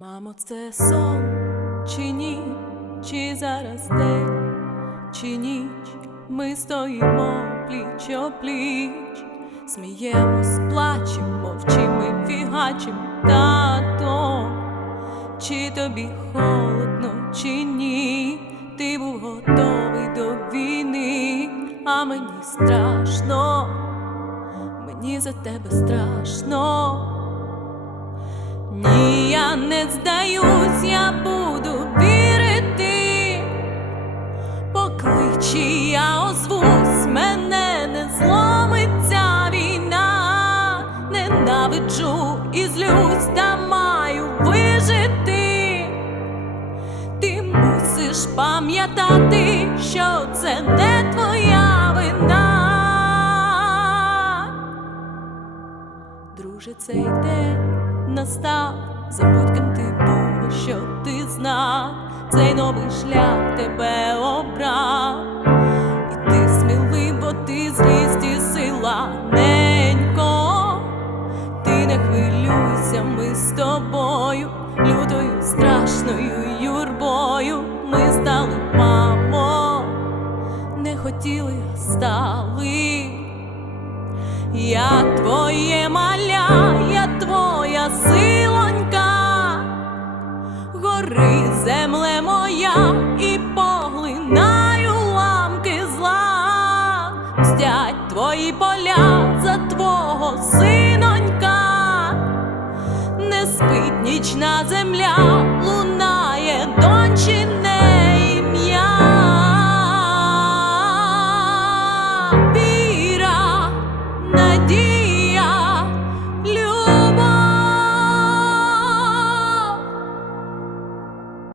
Мамо, це сон чи ні, чи зараз день, чи ніч? Ми стоїмо пліч о пліч, сміємось, плачем, мовчим і тато, чи тобі холодно, чи ні, ти був готовий до війни, а мені страшно, мені за тебе страшно. Не здаюсь, я буду вірити. Покличі, я озвусь, мене не зломить війна. Ненавиджу і злюсь, та маю вижити. Ти мусиш пам'ятати, що це не твоя вина. Друже, цей день настав, забудь ти був, що ти знав, цей новий шлях тебе обрав, і ти сміливо, ти злість і сила, ненько, ти не хвилюйся, ми з тобою, лютою, страшною юрбою, ми стали, мамо, не хотіли, стали. Я твоє маля, земле моя, і поглинаю ламки зла, мстять твої поля за твого синонька, не спить нічна земля,